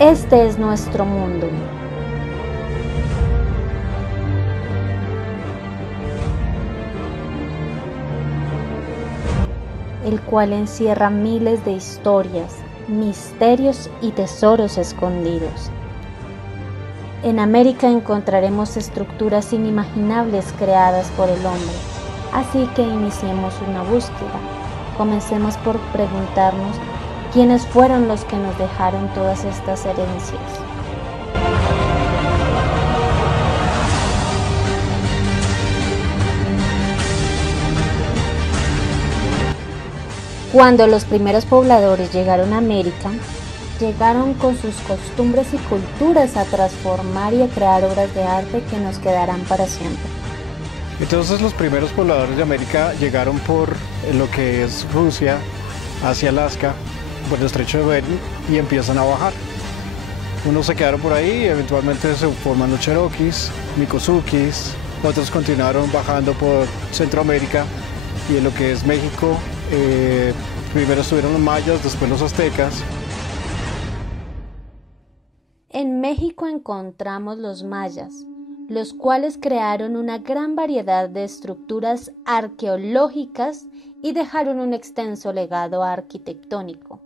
Este es nuestro mundo. El cual encierra miles de historias, misterios y tesoros escondidos. En América encontraremos estructuras inimaginables creadas por el hombre, así que iniciemos una búsqueda. Comencemos por preguntarnos quiénes fueron los que nos dejaron todas estas herencias. Cuando los primeros pobladores llegaron a América, llegaron con sus costumbres y culturas a transformar y a crear obras de arte que nos quedarán para siempre. Entonces los primeros pobladores de América llegaron por lo que es Rusia, hacia Alaska, por el estrecho de Bering, y empiezan a bajar. Unos se quedaron por ahí, eventualmente se forman los Cherokees, Miccosukis, otros continuaron bajando por Centroamérica y en lo que es México. Primero estuvieron los mayas, después los aztecas. En México encontramos los mayas, los cuales crearon una gran variedad de estructuras arqueológicas y dejaron un extenso legado arquitectónico,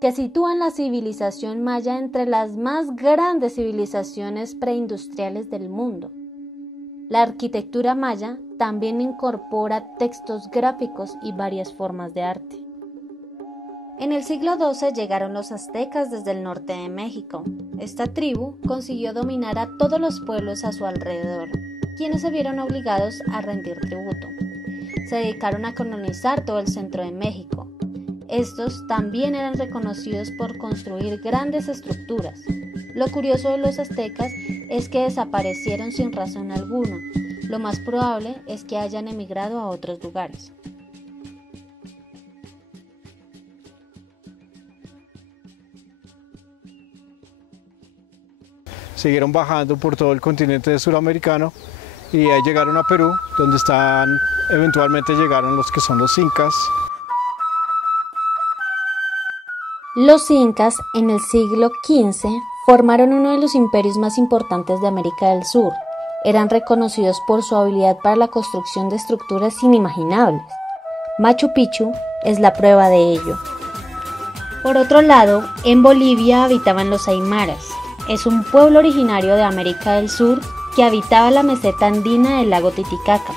que sitúan la civilización maya entre las más grandes civilizaciones preindustriales del mundo. La arquitectura maya también incorpora textos gráficos y varias formas de arte. En el siglo XII llegaron los aztecas desde el norte de México. Esta tribu consiguió dominar a todos los pueblos a su alrededor, quienes se vieron obligados a rendir tributo. Se dedicaron a colonizar todo el centro de México. Estos también eran reconocidos por construir grandes estructuras. Lo curioso de los aztecas es que desaparecieron sin razón alguna. Lo más probable es que hayan emigrado a otros lugares. Siguieron bajando por todo el continente suramericano y ahí llegaron a Perú, donde eventualmente llegaron los que son los incas. Los incas en el siglo XV formaron uno de los imperios más importantes de América del Sur. Eran reconocidos por su habilidad para la construcción de estructuras inimaginables. Machu Picchu es la prueba de ello. Por otro lado, en Bolivia habitaban los aymaras. Es un pueblo originario de América del Sur que habitaba la meseta andina del lago Titicaca.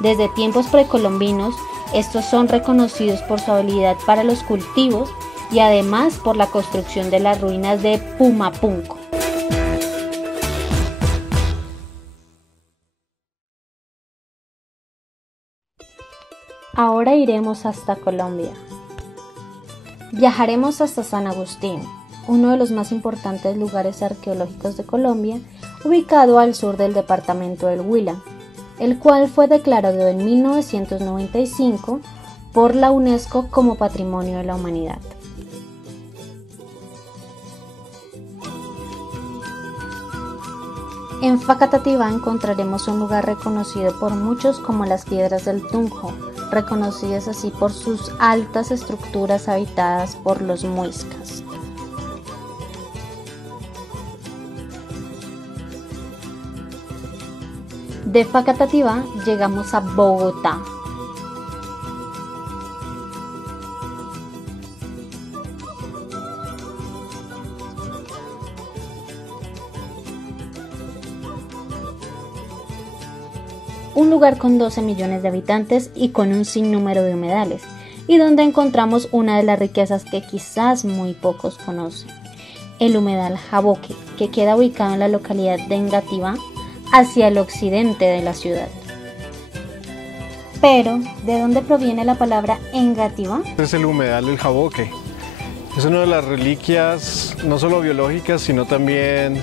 Desde tiempos precolombinos, estos son reconocidos por su habilidad para los cultivos y además por la construcción de las ruinas de Pumapunco. Ahora iremos hasta Colombia. Viajaremos hasta San Agustín, uno de los más importantes lugares arqueológicos de Colombia, ubicado al sur del departamento del Huila, el cual fue declarado en 1995 por la UNESCO como Patrimonio de la Humanidad. En Facatativá encontraremos un lugar reconocido por muchos como las Piedras del Tunjo, reconocidas así por sus altas estructuras habitadas por los muiscas. De Facatativá llegamos a Bogotá. Un lugar con 12 millones de habitantes y con un sinnúmero de humedales, y donde encontramos una de las riquezas que quizás muy pocos conocen, el humedal Jaboque, que queda ubicado en la localidad de Engativá, hacia el occidente de la ciudad. Pero, ¿de dónde proviene la palabra Engativá? Es el humedal del Jaboque. Es una de las reliquias no solo biológicas, sino también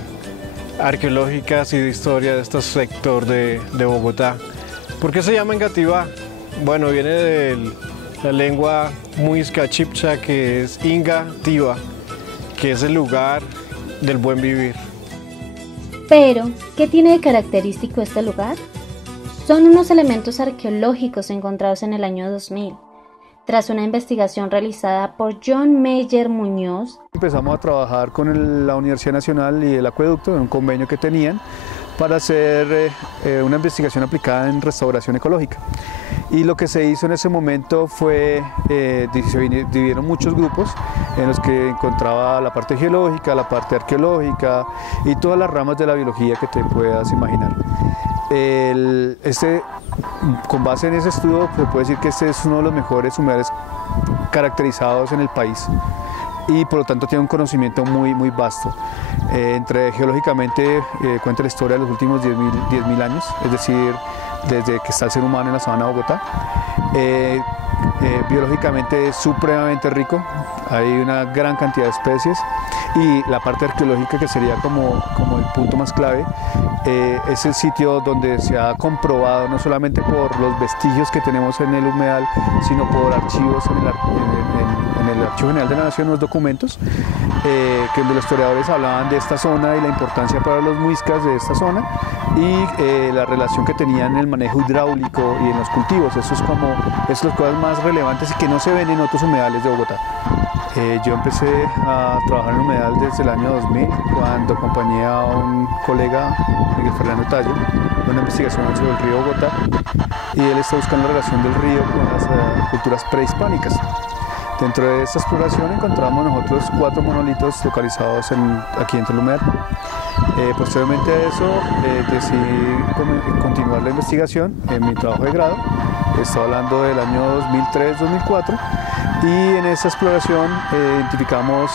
arqueológicas y de historia de este sector de Bogotá. ¿Por qué se llama Engativá? Bueno, viene de la lengua muisca chipcha, que es Inga-Tiva, que es el lugar del buen vivir. Pero, ¿qué tiene de característico este lugar? Son unos elementos arqueológicos encontrados en el año 2000. Tras una investigación realizada por John Meyer Muñoz, empezamos a trabajar con la Universidad Nacional y el Acueducto en un convenio que tenían para hacer una investigación aplicada en restauración ecológica. Y lo que se hizo en ese momento fue, se dividieron muchos grupos en los que encontraba la parte geológica, la parte arqueológica y todas las ramas de la biología que te puedas imaginar. Con base en ese estudio se puede decir que este es uno de los mejores humedales caracterizados en el país y por lo tanto tiene un conocimiento muy vasto. Geológicamente cuenta la historia de los últimos 10.000 años, es decir, desde que está el ser humano en la sabana de Bogotá. Biológicamente es supremamente rico, hay una gran cantidad de especies y la parte arqueológica, que sería como el punto más clave, es el sitio donde se ha comprobado, no solamente por los vestigios que tenemos en el humedal, sino por archivos en el Archivo General de la Nación, los documentos, que los historiadores hablaban de esta zona y la importancia para los muiscas de esta zona y la relación que tenían en el manejo hidráulico y en los cultivos. Eso es las cosas más relevantes y que no se ven en otros humedales de Bogotá. Yo empecé a trabajar en humedal desde el año 2000, cuando acompañé a un colega, Miguel Fernando Tallo, en una investigación sobre el río Bogotá, y él está buscando la relación del río con las culturas prehispánicas. Dentro de esta exploración encontramos nosotros 4 monolitos localizados aquí dentro del humedal. Posteriormente a eso decidí continuar la investigación en mi trabajo de grado. Estoy hablando del año 2003-2004 y en esta exploración identificamos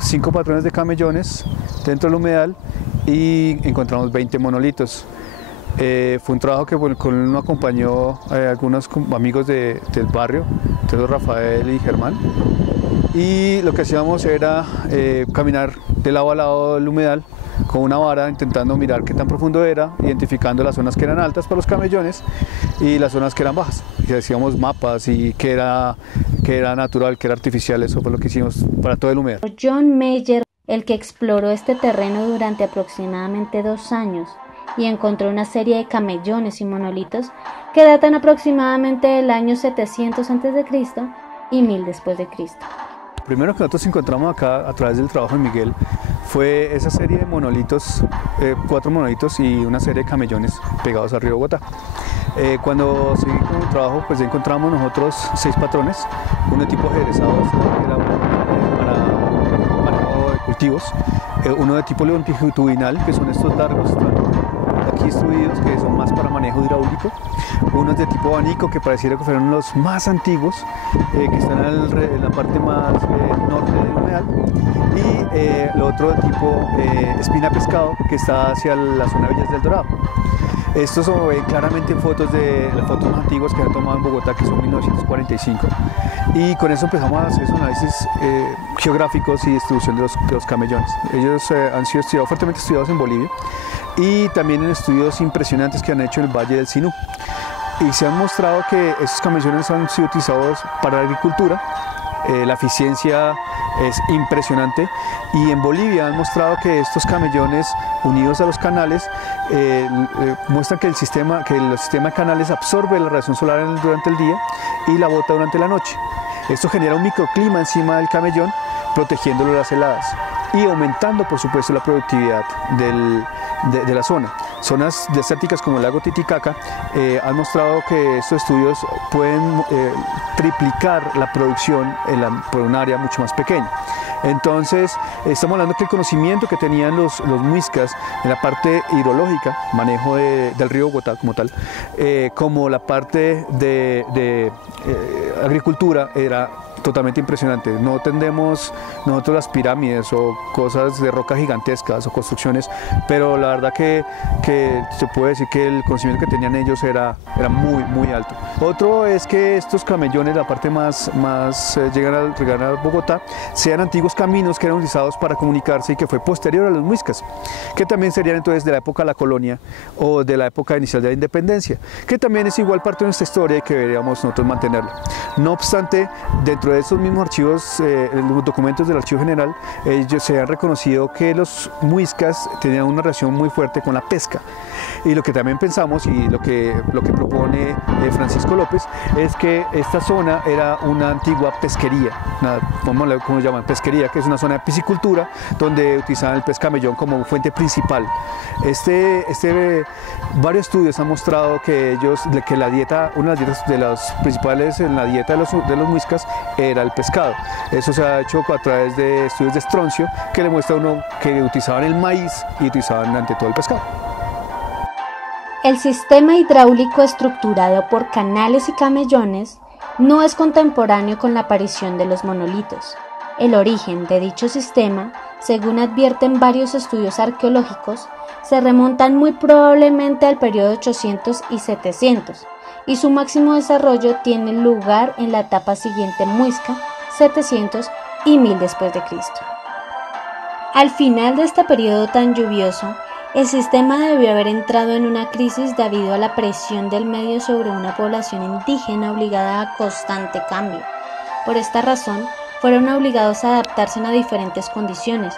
5 patrones de camellones dentro del humedal y encontramos 20 monolitos. Fue un trabajo que con me acompañó algunos amigos del barrio, entonces Rafael y Germán, y lo que hacíamos era caminar de lado a lado del humedal con una vara, intentando mirar qué tan profundo era, identificando las zonas que eran altas para los camellones y las zonas que eran bajas. Y hacíamos mapas y qué era natural, qué era artificial. Eso fue lo que hicimos para todo el humedal. John Meyer, el que exploró este terreno durante aproximadamente 2 años y encontró una serie de camellones y monolitos que datan aproximadamente del año 700 a.C. y 1000 después de Cristo. Primero que nosotros encontramos acá a través del trabajo de Miguel fue esa serie de monolitos, 4 monolitos y una serie de camellones pegados al río Bogotá. Cuando seguí con el trabajo, pues ya encontramos nosotros 6 patrones, uno de tipo jerezado, que era para manejo de cultivos, uno de tipo longitudinal, que son estos largos aquí distribuidos, que son más para manejo hidráulico, unos de tipo abanico, que pareciera que fueron los más antiguos, que están en la parte más norte del humedal, y el otro de tipo espina pescado, que está hacia la zona de Villas del Dorado. Estos se ven claramente en fotos las fotos más antiguas que han tomado en Bogotá, que son 1945, y con eso empezamos a hacer esos análisis geográficos y distribución de los camellones. Ellos han sido fuertemente estudiados en Bolivia y también en estudios impresionantes que han hecho en el Valle del Sinú. Y se han mostrado que estos camellones han sido utilizados para la agricultura. La eficiencia es impresionante, y en Bolivia han mostrado que estos camellones unidos a los canales muestran que el sistema de canales absorbe la radiación solar durante el día y la bota durante la noche. Esto genera un microclima encima del camellón, protegiéndolo de las heladas y aumentando, por supuesto, la productividad de la zona. Zonas desérticas como el lago Titicaca han mostrado que estos estudios pueden triplicar la producción por un área mucho más pequeña. Entonces, estamos hablando que el conocimiento que tenían los muiscas en la parte hidrológica, manejo del río Bogotá como tal, como la parte de agricultura, era totalmente impresionante. No tendemos nosotros las pirámides o cosas de rocas gigantescas o construcciones, pero la verdad que se puede decir que el conocimiento que tenían ellos era muy alto. Otro es que estos camellones, la parte más llegan a Bogotá, sean antiguos caminos que eran utilizados para comunicarse y que fue posterior a los muiscas, que también serían entonces de la época de la colonia o de la época inicial de la independencia, que también es igual parte de nuestra historia y que deberíamos nosotros mantenerla. No obstante, dentro de de esos mismos archivos, los documentos del Archivo General, se ha reconocido que los muiscas tenían una relación muy fuerte con la pesca. Y lo que también pensamos, y lo que propone Francisco López, es que esta zona era una antigua pesquería, ¿cómo lo llaman? Pesquería, que es una zona de piscicultura donde utilizaban el pez camellón como fuente principal. Varios estudios han mostrado que la dieta, una de las dietas de las principales en la dieta de los muiscas era el pescado. Eso se ha hecho a través de estudios de estroncio que le muestra a uno que utilizaban el maíz y utilizaban ante todo el pescado. El sistema hidráulico estructurado por canales y camellones no es contemporáneo con la aparición de los monolitos. El origen de dicho sistema, según advierten varios estudios arqueológicos, se remontan muy probablemente al periodo 800 y 700, y su máximo desarrollo tiene lugar en la etapa siguiente muisca, 700 y 1000 después de Cristo. Al final de este periodo tan lluvioso, el sistema debió haber entrado en una crisis debido a la presión del medio sobre una población indígena obligada a constante cambio. Por esta razón, fueron obligados a adaptarse a diferentes condiciones,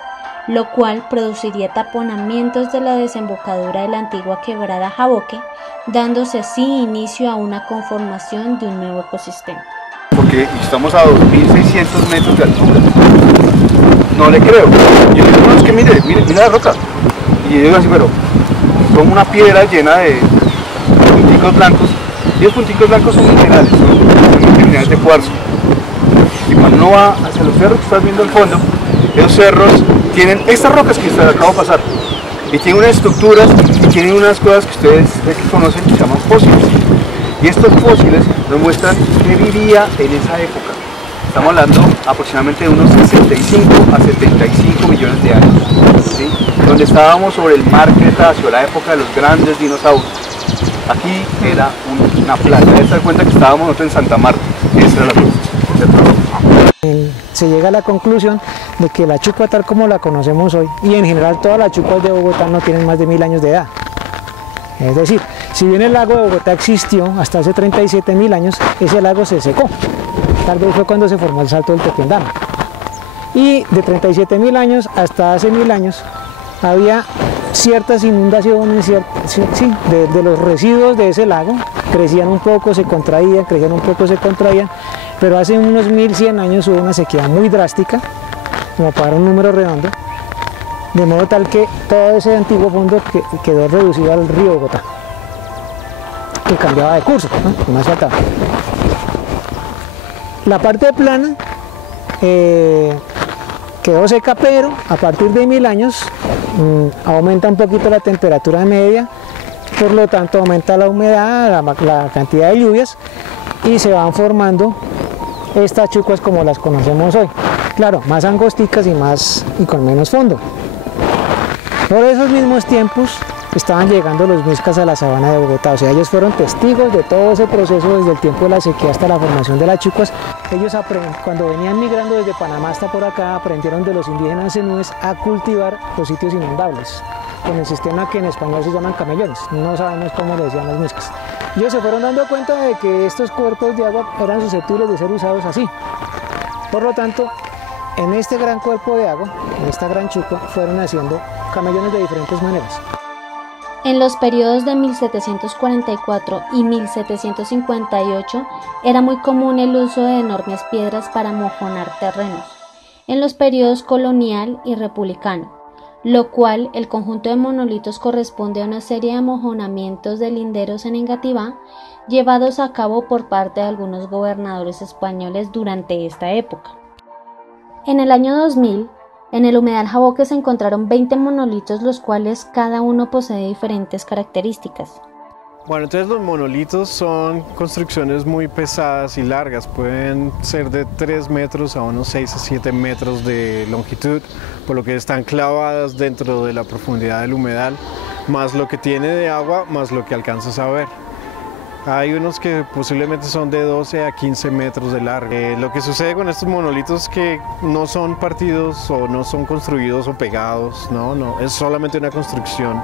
lo cual produciría taponamientos de la desembocadura de la antigua quebrada Jaboque, dándose así inicio a una conformación de un nuevo ecosistema. Porque estamos a 2.600 metros de altura. No le creo. Yo le digo, no, es que mire la roca. Y yo digo así, pero como una piedra llena de punticos blancos. Y los punticos blancos son minerales, son minerales de cuarzo. Y cuando uno va hacia los cerros que estás viendo al fondo, esos cerros tienen estas rocas que se acabo de pasar. Y tienen unas estructuras y tienen unas cosas que ustedes conocen que se llaman fósiles. Y estos fósiles nos muestran qué vivía en esa época. Estamos hablando aproximadamente de unos 65 a 75 millones de años, ¿sí? Donde estábamos sobre el mar Cretáceo, la época de los grandes dinosaurios. Aquí era una playa. Se da cuenta que estábamos nosotros en Santa Marta. Esa era la cosa. Se llega a la conclusión de que la Chucua tal como la conocemos hoy, y en general todas las Chucuas de Bogotá no tienen más de 1000 años de edad. Es decir, si bien el lago de Bogotá existió hasta hace 37.000 años, ese lago se secó. Tal vez fue cuando se formó el Salto del Tequendama. Y de 37.000 años hasta hace 1000 años había ciertas inundaciones, de los residuos de ese lago, crecían un poco, se contraían, crecían un poco, se contraían, pero hace unos 1100 años hubo una sequía muy drástica, como para un número redondo, de modo tal que todo ese antiguo fondo quedó reducido al río Bogotá, que cambiaba de curso, ¿no? Más faltaba. La parte plana quedó seca, pero a partir de 1000 años aumenta un poquito la temperatura media, por lo tanto aumenta la humedad, la cantidad de lluvias, y se van formando estas chucuas como las conocemos hoy. Claro, más angosticas y con menos fondo. Por esos mismos tiempos estaban llegando los muiscas a la sabana de Bogotá, o sea, ellos fueron testigos de todo ese proceso desde el tiempo de la sequía hasta la formación de las chucuas. Ellos cuando venían migrando desde Panamá hasta por acá, aprendieron de los indígenas zenúes a cultivar los sitios inundables, con el sistema que en español se llaman camellones, no sabemos cómo le decían las muiscas. Ellos se fueron dando cuenta de que estos cuerpos de agua eran susceptibles de ser usados así. Por lo tanto, en este gran cuerpo de agua, en esta gran chucua, fueron haciendo camellones de diferentes maneras. En los periodos de 1744 y 1758 era muy común el uso de enormes piedras para mojonar terrenos. En los periodos colonial y republicano, lo cual el conjunto de monolitos corresponde a una serie de mojonamientos de linderos en Engativá, llevados a cabo por parte de algunos gobernadores españoles durante esta época. En el año 2000, en el humedal Jaboque se encontraron 20 monolitos, los cuales cada uno posee diferentes características. Bueno, entonces los monolitos son construcciones muy pesadas y largas, pueden ser de 3 metros a unos 6 a 7 metros de longitud, por lo que están clavadas dentro de la profundidad del humedal, más lo que tiene de agua, más lo que alcanzas a ver. Hay unos que posiblemente son de 12 a 15 metros de largo. Lo que sucede con estos monolitos es que no son partidos o no son construidos o pegados, no, es solamente una construcción.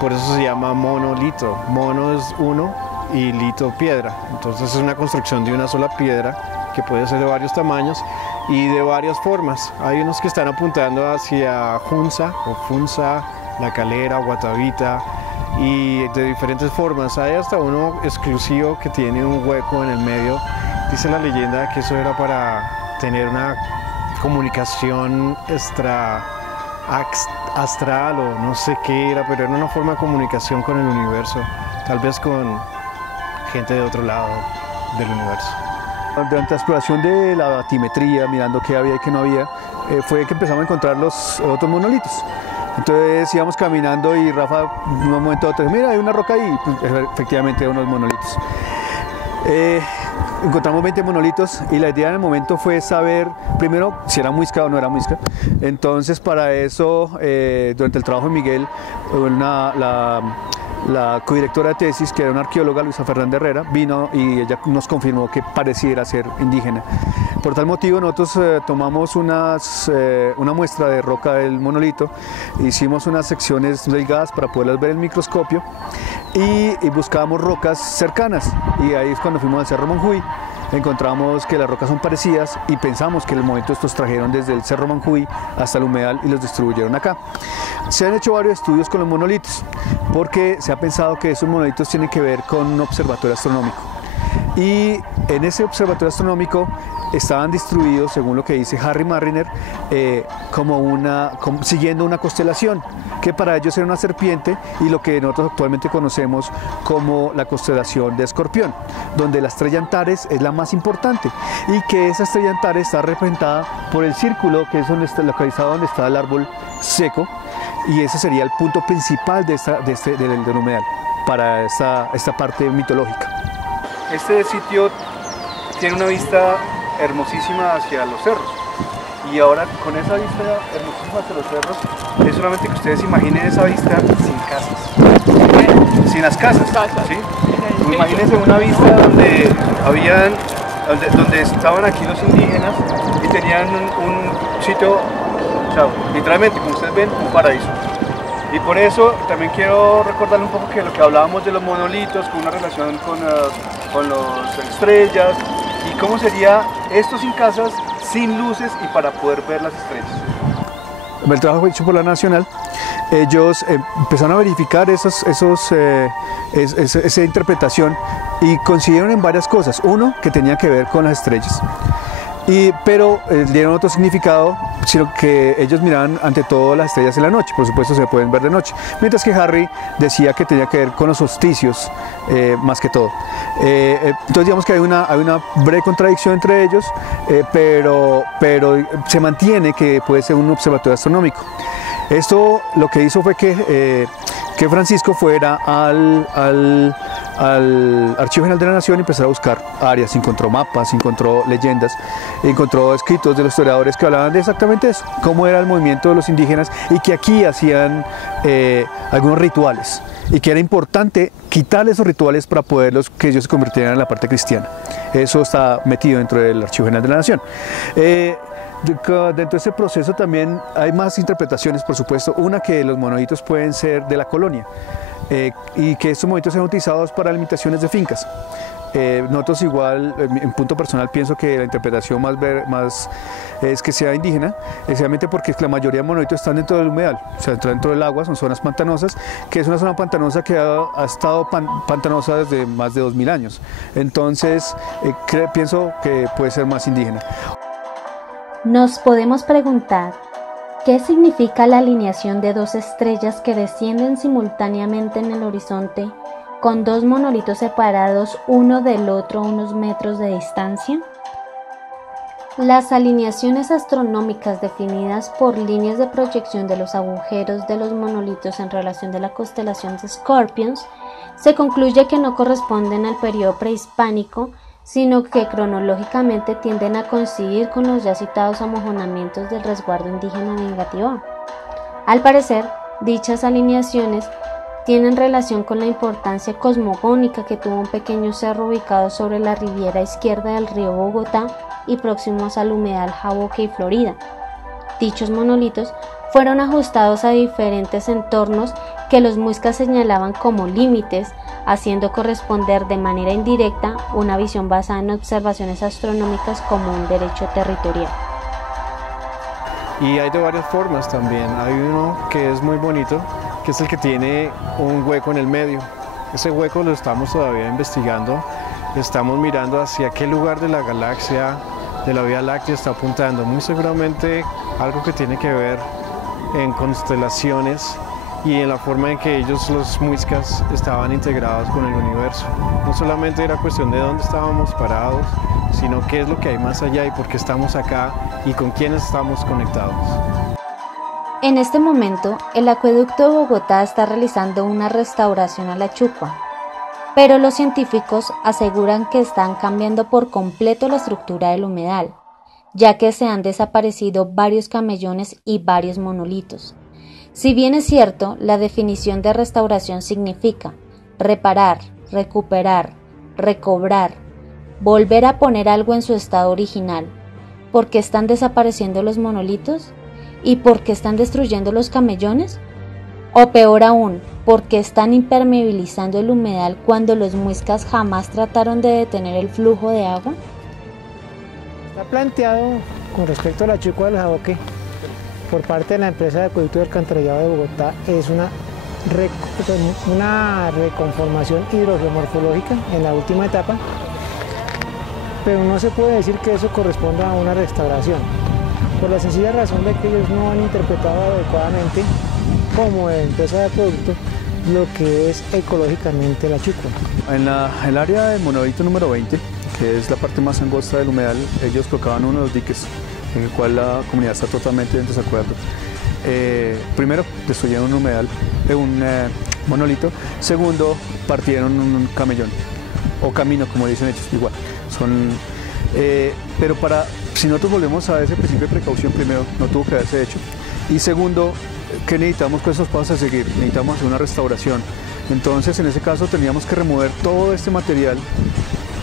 Por eso se llama monolito. Mono es uno y lito piedra. Entonces es una construcción de una sola piedra que puede ser de varios tamaños y de varias formas. Hay unos que están apuntando hacia Hunza o Funza, La Calera, Guatavita, y de diferentes formas. Hay hasta uno exclusivo que tiene un hueco en el medio. Dice la leyenda que eso era para tener una comunicación astral o no sé qué era, pero era una forma de comunicación con el universo, tal vez con gente de otro lado del universo. Durante la exploración de la batimetría, mirando qué había y qué no había, fue que empezamos a encontrar los otros monolitos. Entonces íbamos caminando y Rafa en un momento dijo, mira, hay una roca ahí, pues, efectivamente unos monolitos. Encontramos 20 monolitos y la idea en el momento fue saber primero si era muisca o no era muisca. Entonces para eso, durante el trabajo de Miguel, la codirectora de tesis, que era una arqueóloga, Luisa Fernanda Herrera, vino y ella nos confirmó que pareciera ser indígena. Por tal motivo nosotros tomamos una muestra de roca del monolito, hicimos unas secciones delgadas para poderlas ver en el microscopio y buscábamos rocas cercanas, y ahí es cuando fuimos al Cerro Manjuy. Encontramos que las rocas son parecidas y pensamos que en el momento estos trajeron desde el Cerro Manjuy hasta el humedal y los distribuyeron acá. Se han hecho varios estudios con los monolitos porque se ha pensado que esos monolitos tienen que ver con un observatorio astronómico, y en ese observatorio astronómico estaban distribuidos, según lo que dice Harry Marriner, siguiendo una constelación, que para ellos era una serpiente, y lo que nosotros actualmente conocemos como la constelación de Escorpión, donde la estrella Antares es la más importante, y que esa estrella Antares está representada por el círculo, que es localizado donde está el árbol seco, y ese sería el punto principal del humedal para esta parte mitológica. Este sitio tiene una vista hermosísima hacia los cerros, y ahora con esa vista hermosísima hacia los cerros es solamente que ustedes imaginen esa vista sin casas, sin las casas, ¿sí? Imagínense una vista donde estaban aquí los indígenas y tenían un sitio, o sea, literalmente, como ustedes ven, un paraíso. Y por eso también quiero recordarle un poco que lo que hablábamos de los monolitos, con una relación con las estrellas, y cómo sería esto sin casas, sin luces y para poder ver las estrellas. El trabajo hecho por la Nacional, ellos empezaron a verificar esa interpretación y coincidieron en varias cosas. Uno, que tenía que ver con las estrellas. Pero dieron otro significado, sino que ellos miraban ante todo las estrellas en la noche, por supuesto se pueden ver de noche, mientras que Harry decía que tenía que ver con los solsticios más que todo. Entonces digamos que hay una breve contradicción entre ellos, pero se mantiene que puede ser un observatorio astronómico. Esto lo que hizo fue que Francisco fuera al Archivo General de la Nación y empezar a buscar áreas, encontró mapas, encontró leyendas, encontró escritos de los historiadores que hablaban de exactamente eso, cómo era el movimiento de los indígenas, y que aquí hacían algunos rituales, y que era importante quitar esos rituales para poderlos que ellos se convirtieran en la parte cristiana. Eso está metido dentro del Archivo General de la Nación. Dentro de ese proceso también hay más interpretaciones, por supuesto. Una, que los monolitos pueden ser de la colonia, y que estos monolitos sean utilizados para limitaciones de fincas. Nosotros igual, en punto personal, pienso que la interpretación más es que sea indígena, especialmente porque la mayoría de monolitos están dentro del humedal, o sea, dentro del agua, son zonas pantanosas, que es una zona pantanosa que ha estado pantanosa desde más de 2000 años. Entonces, pienso que puede ser más indígena. Nos podemos preguntar, ¿qué significa la alineación de dos estrellas que descienden simultáneamente en el horizonte, con dos monolitos separados uno del otro a unos metros de distancia? Las alineaciones astronómicas definidas por líneas de proyección de los agujeros de los monolitos en relación de la constelación de Scorpions se concluye que no corresponden al periodo prehispánico, sino que cronológicamente tienden a coincidir con los ya citados amojonamientos del resguardo indígena de Engativá. Al parecer, dichas alineaciones tienen relación con la importancia cosmogónica que tuvo un pequeño cerro ubicado sobre la ribera izquierda del río Bogotá y próximos al humedal Jaboque y Florida. dichos monolitos fueron ajustados a diferentes entornos que los muiscas señalaban como límites, haciendo corresponder de manera indirecta una visión basada en observaciones astronómicas como un derecho territorial. Y hay de varias formas también. Hay uno que es muy bonito, que es el que tiene un hueco en el medio. Ese hueco lo estamos todavía investigando. Estamos mirando hacia qué lugar de la galaxia, de la Vía Láctea está apuntando. Muy seguramente algo que tiene que ver en constelaciones y en la forma en que ellos, los muiscas, estaban integrados con el universo. No solamente era cuestión de dónde estábamos parados, sino qué es lo que hay más allá y por qué estamos acá y con quiénes estamos conectados. En este momento, el acueducto de Bogotá está realizando una restauración a la Chucua, pero los científicos aseguran que están cambiando por completo la estructura del humedal, ya que se han desaparecido varios camellones y varios monolitos. Si bien es cierto, la definición de restauración significa reparar, recuperar, recobrar, volver a poner algo en su estado original. ¿Por qué están desapareciendo los monolitos? ¿Y por qué están destruyendo los camellones? O peor aún, ¿por qué están impermeabilizando el humedal cuando los muiscas jamás trataron de detener el flujo de agua? Está planteado con respecto a la Chucua del Jaboque por parte de la empresa de acueducto y alcantarillado de Bogotá es una reconformación hidrogeomorfológica en la última etapa, pero no se puede decir que eso corresponda a una restauración, por la sencilla razón de que ellos no han interpretado adecuadamente como empresa de acueducto lo que es ecológicamente la Chucua. En el área del monolito número 20, que es la parte más angosta del humedal, ellos colocaban uno de los diques en el cual la comunidad está totalmente en desacuerdo. Primero, destruyeron un humedal, un monolito. Segundo, partieron un camellón, o camino, como dicen ellos, igual. Pero si nosotros volvemos a ese principio de precaución, primero, no tuvo que haberse hecho. Y segundo, ¿qué necesitamos con estos pasos a seguir? Necesitamos hacer una restauración. Entonces, en ese caso, teníamos que remover todo este material.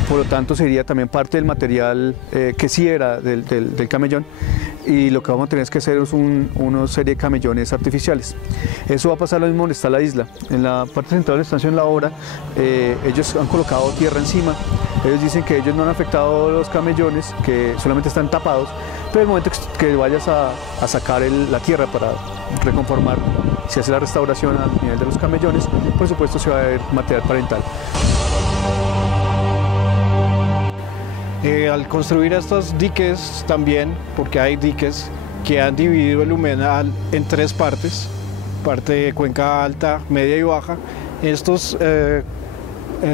Por lo tanto, sería también parte del material que sí era del camellón, y lo que vamos a tener es que hacer es una serie de camellones artificiales. Eso va a pasar lo mismo donde está la isla. En la parte central de la estación La Obra, ellos han colocado tierra encima. Ellos dicen que ellos no han afectado los camellones, que solamente están tapados, pero el momento que vayas a sacar la tierra para reconformar, si hace la restauración al nivel de los camellones, por supuesto se va a ver material parental. Al construir estos diques también, porque hay diques que han dividido el humedal en tres partes, parte de cuenca alta, media y baja, estos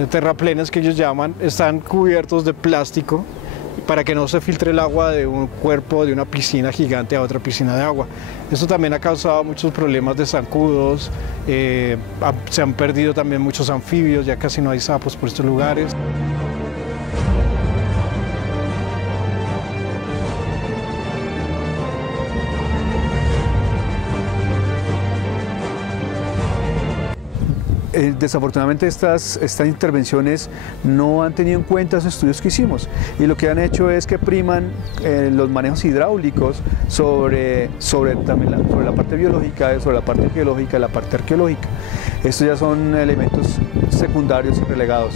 terraplenes que ellos llaman están cubiertos de plástico para que no se filtre el agua de un cuerpo de una piscina gigante a otra piscina de agua. Esto también ha causado muchos problemas de zancudos, se han perdido también muchos anfibios, ya casi no hay sapos por estos lugares. Desafortunadamente estas intervenciones no han tenido en cuenta los estudios que hicimos, y lo que han hecho es que priman los manejos hidráulicos sobre la parte biológica, sobre la parte geológica y la parte arqueológica. Estos ya son elementos secundarios y relegados.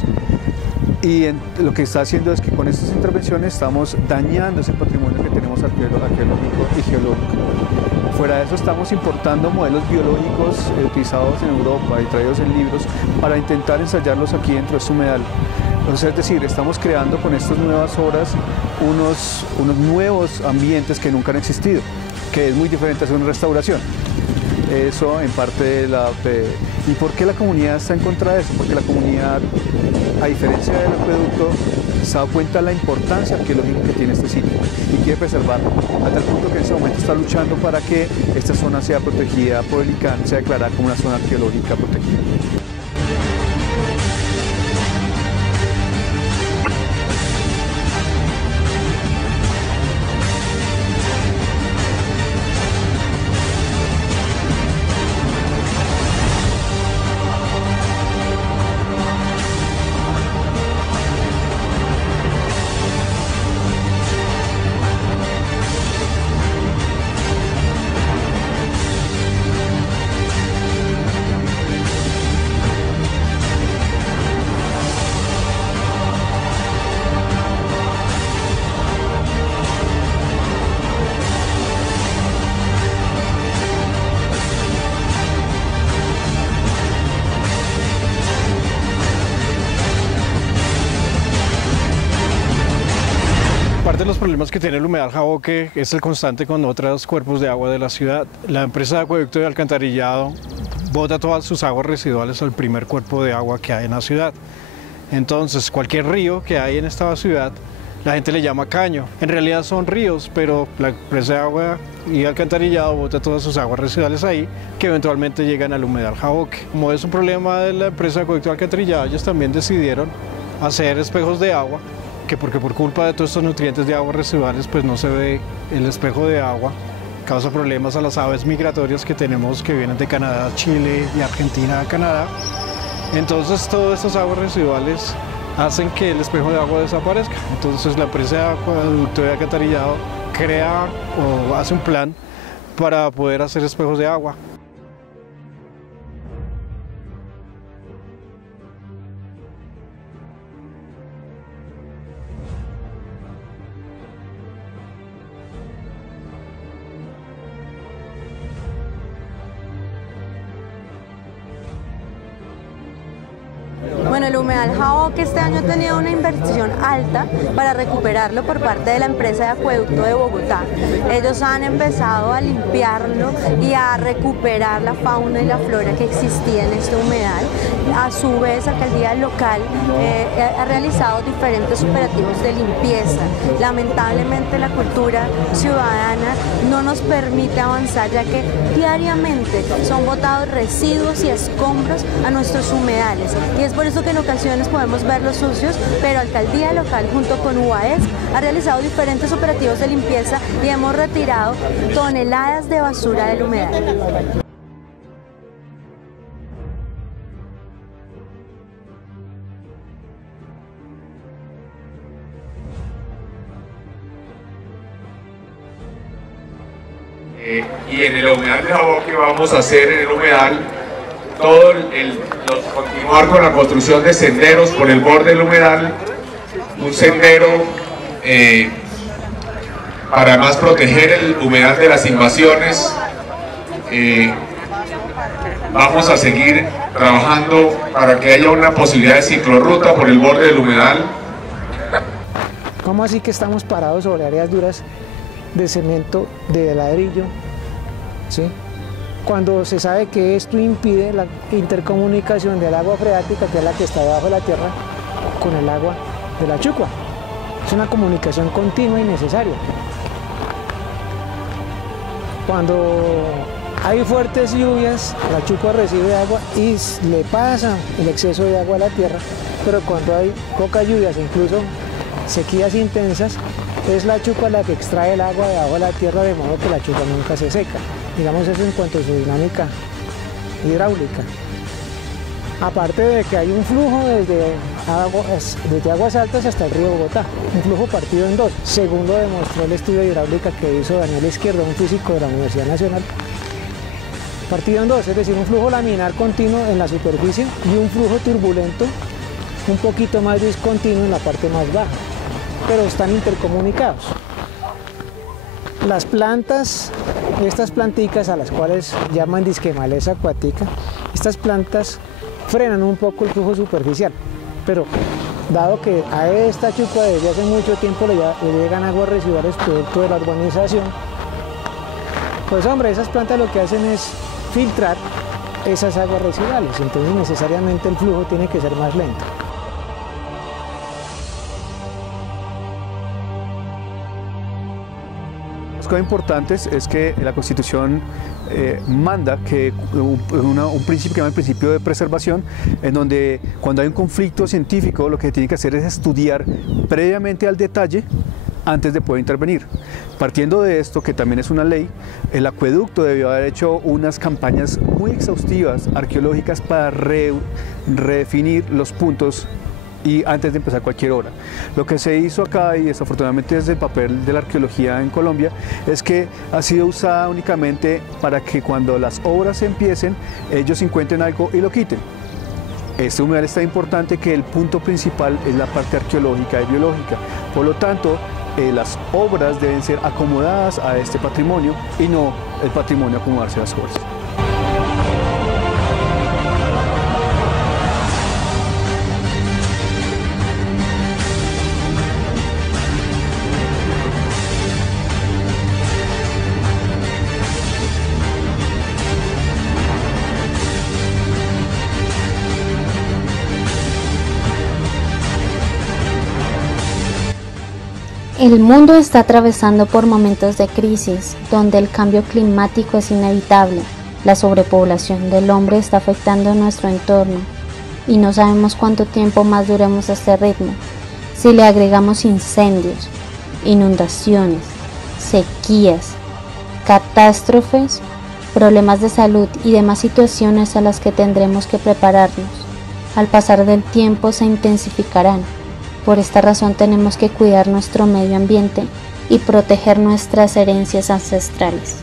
Y lo que está haciendo es que con estas intervenciones estamos dañando ese patrimonio que tenemos arqueológico y geológico. Fuera de eso, estamos importando modelos biológicos utilizados en Europa y traídos en libros para intentar ensayarlos aquí dentro de este humedal. Entonces, es decir, estamos creando con estas nuevas obras unos nuevos ambientes que nunca han existido, que es muy diferente a hacer una restauración. Eso en parte ¿Y por qué la comunidad está en contra de eso? Porque la comunidad, a diferencia del acueducto, se ha dado cuenta de la importancia arqueológica que tiene este sitio y quiere preservarlo, a tal punto que en ese momento está luchando para que esta zona sea protegida por el ICANN, sea declarada como una zona arqueológica protegida. Parte de los problemas que tiene el humedal Jaboque es el constante con otros cuerpos de agua de la ciudad. La empresa de acueducto y alcantarillado bota todas sus aguas residuales al primer cuerpo de agua que hay en la ciudad. Entonces, cualquier río que hay en esta ciudad, la gente le llama caño. En realidad son ríos, pero la empresa de agua y alcantarillado bota todas sus aguas residuales ahí, que eventualmente llegan al humedal Jaboque. Como es un problema de la empresa de acueducto y alcantarillado, ellos también decidieron hacer espejos de agua, porque por culpa de todos estos nutrientes de aguas residuales, pues no se ve el espejo de agua, causa problemas a las aves migratorias que tenemos que vienen de Canadá, Chile y Argentina a Canadá. Entonces todas estas aguas residuales hacen que el espejo de agua desaparezca. Entonces la empresa de acueducto y alcantarillado crea o hace un plan para poder hacer espejos de agua. Bueno, el humedal Jaboque este año ha tenido una inversión alta para recuperarlo por parte de la empresa de acueducto de Bogotá. Ellos han empezado a limpiarlo y a recuperar la fauna y la flora que existía en este humedal. A su vez, la alcaldía local ha realizado diferentes operativos de limpieza. Lamentablemente, la cultura ciudadana no nos permite avanzar, ya que diariamente son botados residuos y escombros a nuestros humedales. Y es por eso que en ocasiones podemos verlos sucios, pero alcaldía local junto con UAESC ha realizado diferentes operativos de limpieza y hemos retirado toneladas de basura del humedal. Y en el humedal de Jaboque vamos a hacer en el humedal continuar con la construcción de senderos por el borde del humedal, un sendero para más proteger el humedal de las invasiones. Vamos a seguir trabajando para que haya una posibilidad de ciclorruta por el borde del humedal. ¿Cómo así que estamos parados sobre áreas duras de cemento, de ladrillo? ¿Sí? Cuando se sabe que esto impide la intercomunicación del agua freática, que es la que está debajo de la tierra, con el agua de la Chucua. Es una comunicación continua y necesaria. Cuando hay fuertes lluvias, la Chucua recibe agua y le pasa el exceso de agua a la tierra, pero cuando hay pocas lluvias, incluso sequías intensas, es la Chucua la que extrae el agua debajo de la tierra, de modo que la Chucua nunca se seca. Digamos eso en cuanto a su dinámica hidráulica. Aparte de que hay un flujo desde aguas altas hasta el río Bogotá, un flujo partido en dos, según lo demostró el estudio de hidráulica que hizo Daniel Izquierdo, un físico de la Universidad Nacional. Partido en dos, es decir, un flujo laminar continuo en la superficie y un flujo turbulento un poquito más discontinuo en la parte más baja, pero están intercomunicados. Las plantas, estas planticas a las cuales llaman disque maleza acuática, estas plantas frenan un poco el flujo superficial, pero dado que a esta Chucua desde hace mucho tiempo le llegan aguas residuales producto de la urbanización, pues hombre, esas plantas lo que hacen es filtrar esas aguas residuales, entonces necesariamente el flujo tiene que ser más lento. Las cosas importantes es que la Constitución manda que un principio que se llama el principio de preservación, en donde cuando hay un conflicto científico lo que se tiene que hacer es estudiar previamente al detalle antes de poder intervenir. Partiendo de esto, que también es una ley, el acueducto debió haber hecho unas campañas muy exhaustivas arqueológicas para redefinir los puntos y antes de empezar cualquier obra. Lo que se hizo acá, y desafortunadamente desde el papel de la arqueología en Colombia, es que ha sido usada únicamente para que cuando las obras empiecen, ellos encuentren algo y lo quiten. Este humedal es tan importante que el punto principal es la parte arqueológica y biológica. Por lo tanto, las obras deben ser acomodadas a este patrimonio y no el patrimonio acomodarse a las obras. El mundo está atravesando por momentos de crisis, donde el cambio climático es inevitable. La sobrepoblación del hombre está afectando nuestro entorno y no sabemos cuánto tiempo más duremos a este ritmo. Si le agregamos incendios, inundaciones, sequías, catástrofes, problemas de salud y demás situaciones a las que tendremos que prepararnos, al pasar del tiempo se intensificarán. Por esta razón tenemos que cuidar nuestro medio ambiente y proteger nuestras herencias ancestrales.